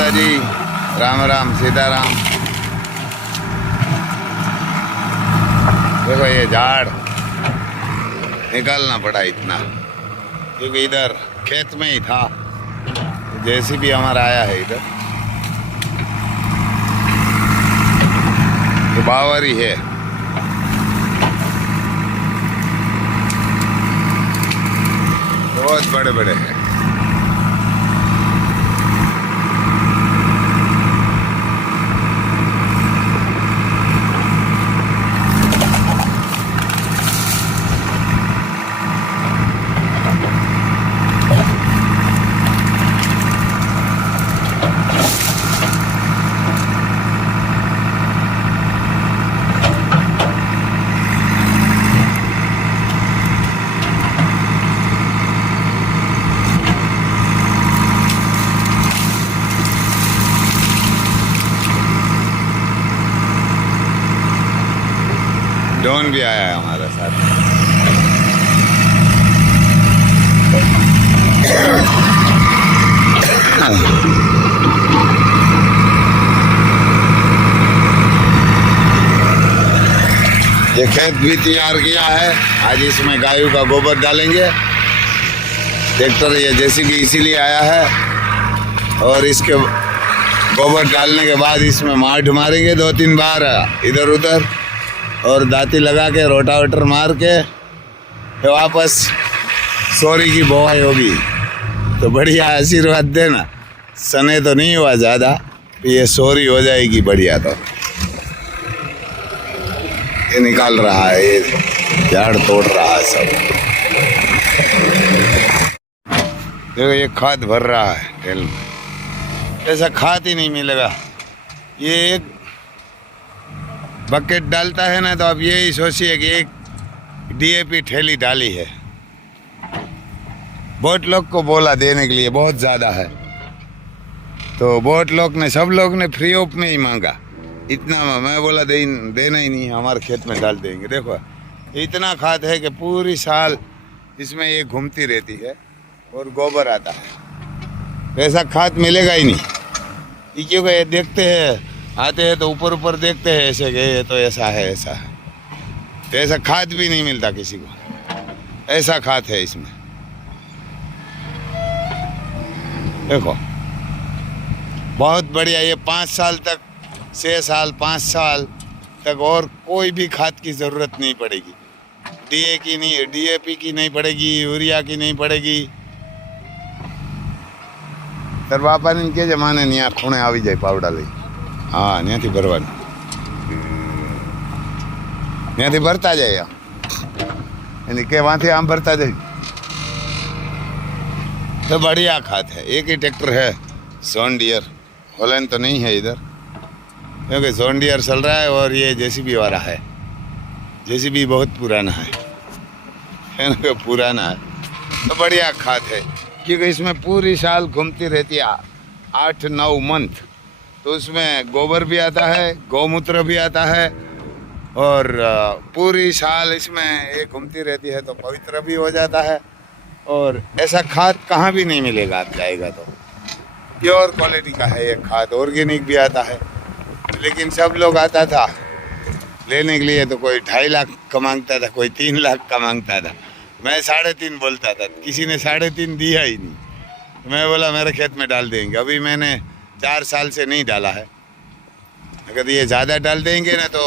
माता जी, राम राम, सीताराम। देखो ये झाड़ निकालना पड़ा इतना, क्योंकि इधर खेत में ही था। जेसीबी हमारा आया है इधर, तो बावर ही है। बहुत बड़े बड़े हैं। डॉन भी आया है हमारे साथ। ये खेत भी तैयार किया है। आज इसमें गायों का गोबर डालेंगे। ट्रैक्टर ये जेसीबी इसीलिए आया है, और इसके गोबर डालने के बाद इसमें माठ मारेंगे 2-3 बार इधर उधर, और दाती लगा के रोटावेटर मार के वापस सोरी की बुआई होगी। तो बढ़िया आशीर्वाद देना। सने तो नहीं हुआ ज़्यादा, ये सोरी हो जाएगी बढ़िया। तो ये निकाल रहा है, ये झाड़ तोड़ रहा है सब। देखो ये खाद भर रहा है तेल में। ऐसा खाद ही नहीं मिलेगा। ये एक बकेट डालता है ना, तो आप यही सोचिए कि एक डीएपी थैली डाली है। बहुत लोग को बोला देने के लिए, बहुत ज़्यादा है, तो बहुत लोग ने, सब लोग ने फ्री ऑफ में ही मांगा। इतना मैं बोला देना ही नहीं, हमारे खेत में डाल देंगे। देखो इतना खाद है कि पूरी साल इसमें ये घूमती रहती है और गोबर आता है। ऐसा खाद मिलेगा ही नहीं, क्योंकि ये देखते हैं, आते हैं तो ऊपर ऊपर देखते हैं ऐसे कि ये तो ऐसा है ऐसा है, तो ऐसा खाद भी नहीं मिलता किसी को। ऐसा खाद है इसमें। देखो बहुत बढ़िया। ये 5 साल तक, 6 साल 5 साल तक और कोई भी खाद की ज़रूरत नहीं पड़ेगी। डीएपी की नहीं पड़ेगी, यूरिया की नहीं पड़ेगी। तर बापा ने के जमाने नहीं खूणे આવી જાય પાવડા લઈ। हाँ ત્યાંથી ભરવાનું, ત્યાંથી ભરતા જાય यानी के वहाँ से आम भरता जाए। तो बढ़िया खाद है। एक ही ट्रैक्टर है जॉन डियर, हॉलैंड तो नहीं है इधर, क्योंकि जॉन डियर चल रहा है और ये जेसीबी वाला है। जेसीबी बहुत पुराना है ना, पुराना है। तो बढ़िया खाद है, क्योंकि इसमें पूरी साल घूमती रहती है 8-9 मंथ। तो उसमें गोबर भी आता है, गौमूत्र भी आता है, और पूरी साल इसमें ये घूमती रहती है, तो पवित्र भी हो जाता है। और ऐसा खाद कहाँ भी नहीं मिलेगा, आप जाएगा तो प्योर क्वालिटी का है ये खाद। ऑर्गेनिक भी आता है, लेकिन सब लोग आता था लेने के लिए, तो कोई 2.5 लाख का मांगता था, कोई 3 लाख का मांगता था। मैं 3.5 बोलता था, किसी ने 3.5 दिया ही नहीं। मैं बोला मेरे खेत में डाल देंगे। अभी मैंने 4 साल से नहीं डाला है। अगर ये ज़्यादा डाल देंगे ना तो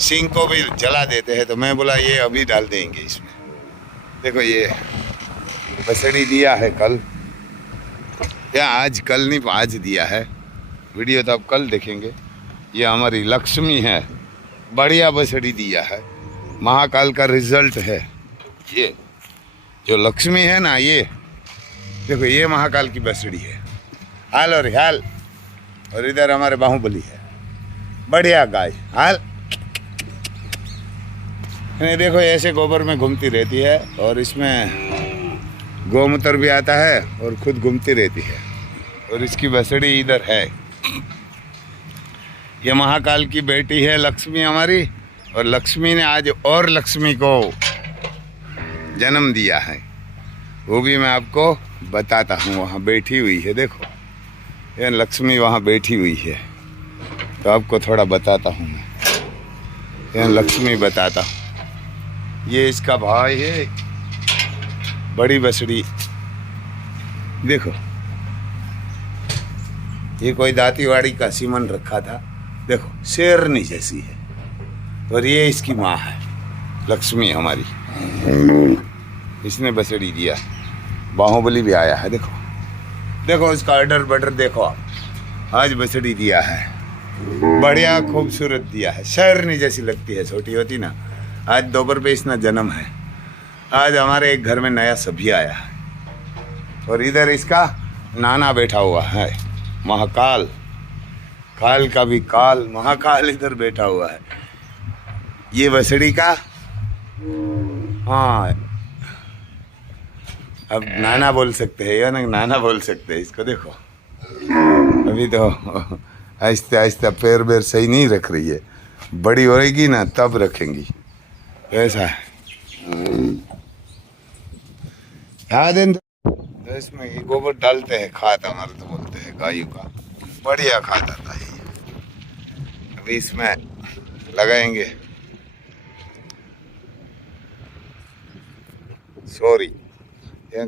सिंक को भी जला देते हैं, तो मैं बोला ये अभी डाल देंगे इसमें। देखो ये बसड़ी दिया है कल, या आज, कल नहीं आज दिया है। वीडियो तो आप कल देखेंगे। ये हमारी लक्ष्मी है, बढ़िया बसड़ी दिया है। महाकाल का रिजल्ट है ये। जो लक्ष्मी है ना, ये देखो ये महाकाल की बसड़ी है। हाल और हाल। और इधर हमारे बाहुबली है, बढ़िया गाय। हाल देखो ऐसे गोबर में घूमती रहती है, और इसमें गौमूत्र भी आता है और खुद घूमती रहती है। और इसकी बसड़ी इधर है। ये महाकाल की बेटी है लक्ष्मी हमारी, और लक्ष्मी ने आज और लक्ष्मी को जन्म दिया है। वो भी मैं आपको बताता हूँ। वहाँ बैठी हुई है, देखो ये लक्ष्मी वहाँ बैठी हुई है, तो आपको थोड़ा बताता हूँ मैं। ये लक्ष्मी बताता हूँ, ये इसका भाई है, बड़ी बसड़ी। देखो ये कोई दातीवाड़ी का सीमन रखा था, देखो शेरनी जैसी है। और ये इसकी माँ है लक्ष्मी हमारी, इसने बसड़ी दिया। बाहुबली भी आया है, देखो देखो इसका ऑर्डर बटर देखो आप, आज बसड़ी दिया है, बढ़िया खूबसूरत दिया है, शेरनी जैसी लगती है, छोटी होती ना। आज दोपहर पे इसका जन्म है। आज हमारे एक घर में नया सभी आया है, और इधर इसका नाना बैठा हुआ है, महाकाल, काल का भी काल, महाकाल इधर बैठा हुआ है। ये बसड़ी का, हाँ अब नाना बोल सकते हैं, या ना नाना बोल सकते हैं इसको। देखो अभी तो आहिस्ते आहिस्ते पैर बैर सही नहीं रख रही है, बड़ी होएगी ना तब रखेंगी, ऐसा है। तो इसमें ये गोबर डालते हैं, खाद हमारे तो बोलते हैं गायों का, बढ़िया खाद आता है। अभी इसमें लगाएंगे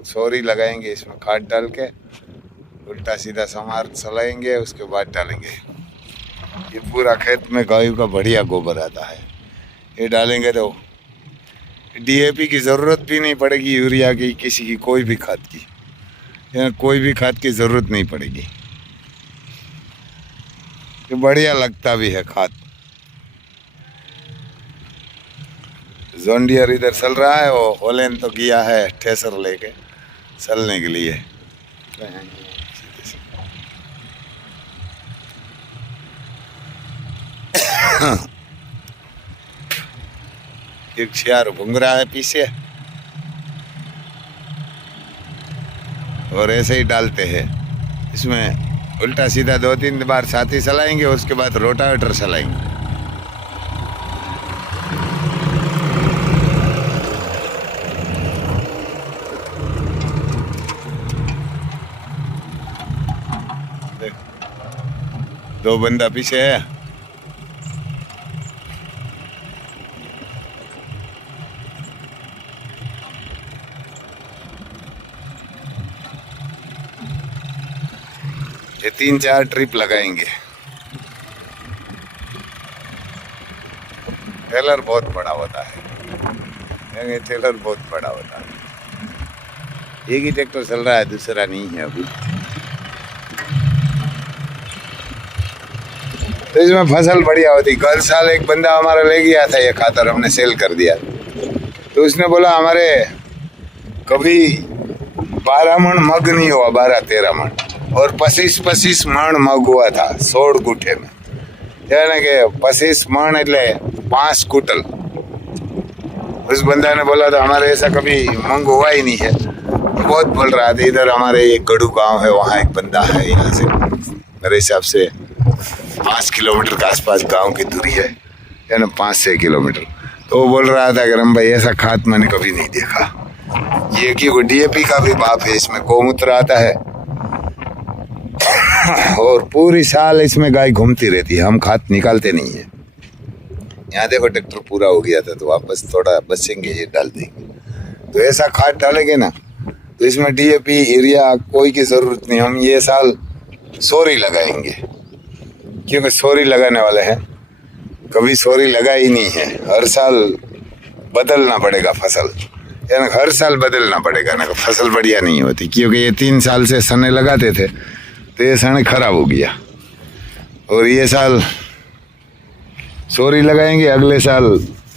सोरी लगाएंगे, इसमें खाद डाल के उल्टा सीधा समार चलाएंगे, उसके बाद डालेंगे। ये पूरा खेत में गायों का बढ़िया गोबर आता है, ये डालेंगे तो डीएपी की ज़रूरत भी नहीं पड़ेगी, यूरिया की, किसी की कोई भी खाद की, यहाँ कोई भी खाद की ज़रूरत नहीं पड़ेगी। ये बढ़िया लगता भी है खाद। जॉन डियर इधर चल रहा है, वो होलेन तो किया है ठेसर लेके चलने के लिए। एक छियार घूम रहा है पीछे, और ऐसे ही डालते हैं। इसमें उल्टा सीधा 2-3 बार साथी चलाएंगे, उसके बाद रोटावेटर चलाएंगे। दो बंदा पीछे है, ये 3-4 ट्रिप लगाएंगे। टेलर बहुत बड़ा होता है, ये टेलर बहुत बड़ा होता है। एक ही ट्रैक्टर चल रहा है, दूसरा नहीं है अभी। तो इसमें फसल बढ़िया होती। कल साल एक बंदा हमारा ले गया था ये खातर, हमने सेल कर दिया। तो उसने बोला हमारे कभी 12 मन मग नहीं हुआ, 12-13 मन, और 25 मन मग हुआ था 16 गुठे में, यानी कि 25 मन એટલે 5 कुंटल। उस बंदा ने बोला था हमारे ऐसा कभी मंग हुआ ही नहीं है। बहुत बोल रहा था। इधर हमारे एक गड़ू गांव है, वहाँ एक बंदा है, यहाँ से मेरे हिसाब से 5 किलोमीटर के आसपास गांव की दूरी है, यानी 5-6 किलोमीटर। तो वो बोल रहा था कि रम भाई ऐसा खाद मैंने कभी नहीं देखा। ये कि डीएपी का भी बाप है, इसमें गौमूत्र आता है और पूरी साल इसमें गाय घूमती रहती है, हम खाद निकालते नहीं है। यहाँ देखो ट्रैक्टर पूरा हो गया था, तो वापस थोड़ा बचेंगे, ये डाल देंगे। तो ऐसा खाद डालेंगे ना, तो इसमें डीएपी यूरिया कोई की ज़रूरत नहीं। हम ये साल सोरी लगाएंगे, क्योंकि सोरी लगाने वाले हैं, कभी सोरी लगा ही नहीं है। हर साल बदलना पड़ेगा फसल, यानी हर साल बदलना पड़ेगा ना, फसल बढ़िया नहीं होती। क्योंकि ये 3 साल से सने लगाते थे, तो ये सने खराब हो गया। और ये साल सोरी लगाएंगे, अगले साल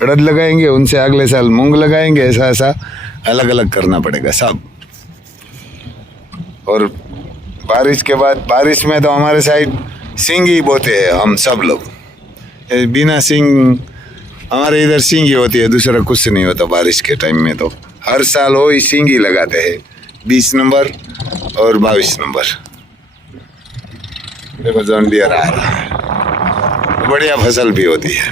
अड़द लगाएंगे, उनसे अगले साल मूंग लगाएंगे, ऐसा ऐसा अलग अलग करना पड़ेगा सब। और बारिश के बाद, बारिश में तो हमारे साइड सिंग ही बोते हैं हम सब लोग, बिना सिंग हमारे इधर सिंग ही होती है, दूसरा कुछ नहीं होता बारिश के टाइम में। तो हर साल वो ही सिंग ही लगाते हैं, 20 नंबर और 22 नंबर। देखो जॉन डियर आ रहा है, बढ़िया फसल भी होती है।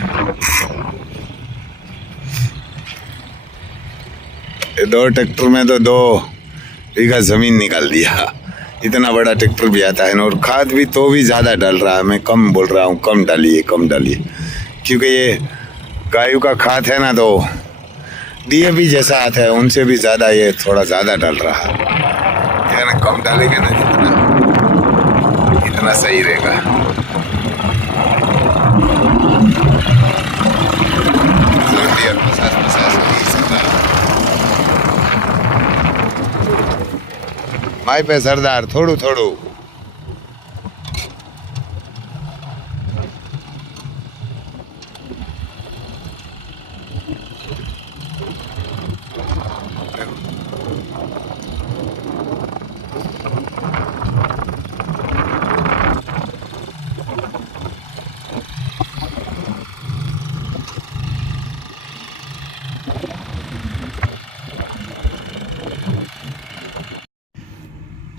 ये 2 ट्रैक्टर में तो 2 बीघा जमीन निकाल दिया। इतना बड़ा ट्रैक्टर भी आता है ना, और खाद भी तो भी ज़्यादा डाल रहा है। मैं कम बोल रहा हूँ, कम डालिए कम डालिए, क्योंकि ये गायों का खाद है ना, तो डीएपी जैसा आता है उनसे भी ज़्यादा ये थोड़ा ज़्यादा डाल रहा है ना। कम डालेंगे ना जितना, इतना सही रहेगा। माई पे सरदार थोड़ू थोड़ू।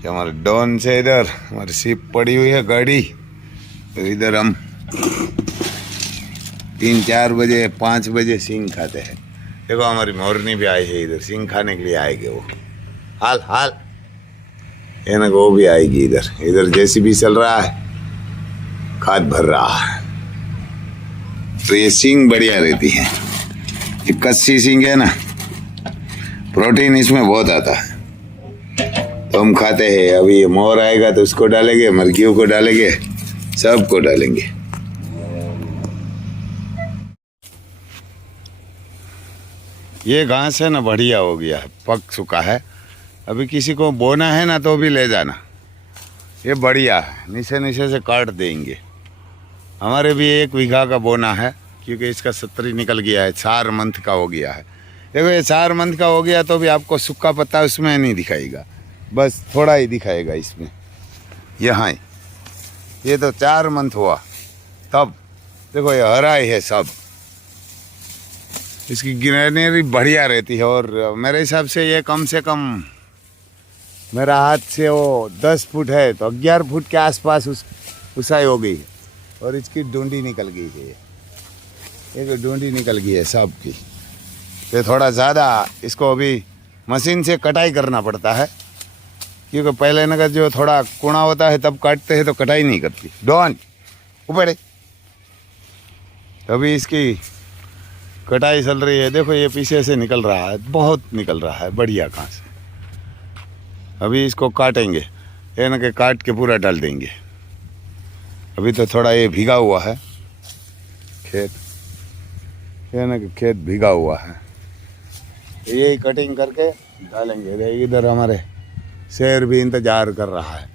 हमारे डॉन से इधर हमारी शिप पड़ी हुई है गाड़ी, तो इधर हम 3-4 बजे 5 बजे सींग खाते हैं। देखो हमारी मोरनी भी आई है इधर, सींग खाने के लिए आएगी वो। हाल हाल ये ना, वो भी आएगी इधर। इधर जेसीबी चल रहा है, खाद भर रहा है, तो ये सींग बढ़िया रहती है। ये कच्ची सींग है ना, प्रोटीन इसमें बहुत आता है, तो हम खाते हैं। अभी ये मोर आएगा तो उसको डालेंगे, मुर्गियों को डालेंगे, सबको डालेंगे। ये घास है ना बढ़िया हो गया है, पक चुका है। अभी किसी को बोना है ना तो भी ले जाना, ये बढ़िया है। नीचे नीचे से काट देंगे। हमारे भी 1 बीघा का बोना है, क्योंकि इसका 70 निकल गया है, 4 मंथ का हो गया है। देखो ये 4 मंथ का हो गया तो भी आपको सूखा पत्ता उसमें नहीं दिखाएगा, बस थोड़ा ही दिखाएगा इसमें। यहाँ ये तो 4 मंथ हुआ तब देखो ये हरा ही है सब। इसकी ग्रीनरी बढ़िया रहती है, और मेरे हिसाब से ये कम से कम मेरा हाथ से वो 10 फुट है, तो 11 फुट के आसपास ऊंचाई हो गई है। और इसकी डूंडी निकल गई है, ये तो डूंडी निकल गई है सब की। तो थोड़ा ज़्यादा इसको अभी मशीन से कटाई करना पड़ता है, क्योंकि पहले नगर जो थोड़ा कुणा होता है तब काटते हैं तो कटाई नहीं करती। डॉन ऊपर तभी इसकी कटाई चल रही है। देखो ये पीछे से निकल रहा है, बहुत निकल रहा है बढ़िया घास। अभी इसको काटेंगे, ये ना कि काट के पूरा डाल देंगे। अभी तो थोड़ा ये भीगा हुआ है खेत, ये ना कि खेत भीगा हुआ है, यही कटिंग करके डालेंगे। इधर हमारे शेर भी इंतजार कर रहा है।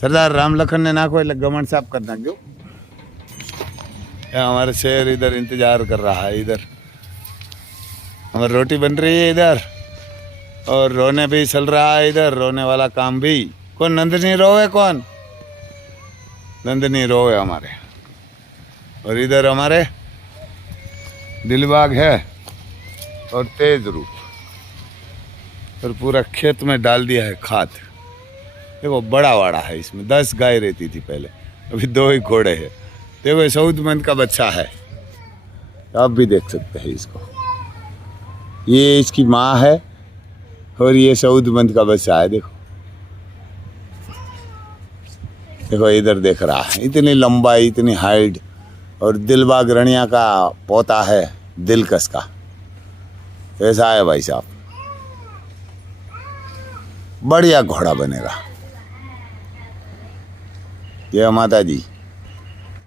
सरदार राम लखन ने ना कोई गमन साफ करना क्यों, हमारे शेर इधर इंतजार कर रहा है। इधर हमारी रोटी बन रही है इधर, और रोने भी चल रहा है इधर, रोने वाला काम भी। कौन नंदनी रोवे, कौन नंदनी रोवे हमारे। और इधर हमारे दिलबाग है और तेज रूप, और पूरा खेत में डाल दिया है खाद। देखो बड़ा वाड़ा है, इसमें 10 गाय रहती थी पहले, अभी 2 ही घोड़े हैं। देखो 14 मंथ का बच्चा है, आप भी देख सकते हैं इसको। ये इसकी माँ है और ये 14 मंथ का बच्चा है। देखो देखो इधर देख रहा है, इतनी लंबाई, इतनी हाइट। और दिलबाग रणिया का पोता है, दिलकश का। ऐसा है भाई साहब, बढ़िया घोड़ा बनेगा। जय माता जी।